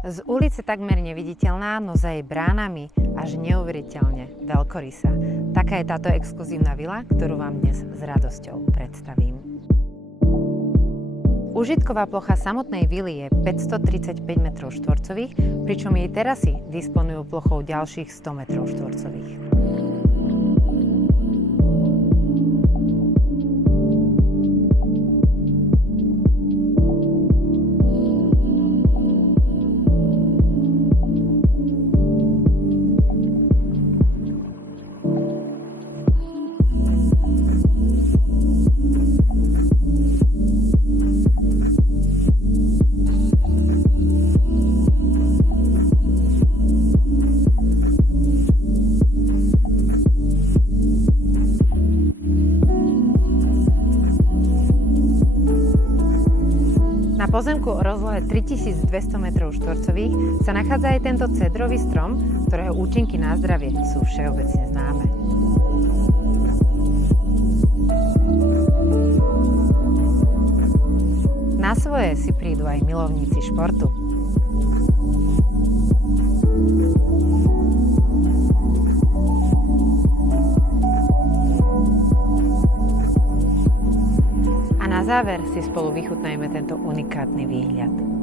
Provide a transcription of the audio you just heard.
Z ulice takmer neviditeľná, no za jej bránami až neuveriteľne veľkorysá. Taká je táto exkluzívna vila, ktorú vám dnes s radosťou predstavím. Užitková plocha samotnej vily je 535 m2, pričom jej terasy disponujú plochou ďalších 100 m2. Na pozemku o rozlohe 3200 m2 sa nachádza aj tento cedrový strom, ktorého účinky na zdravie sú všeobecne známe. Na svoje si prídu aj milovníci športu. Na záver si spolu vychutnajme tento unikátny výhľad.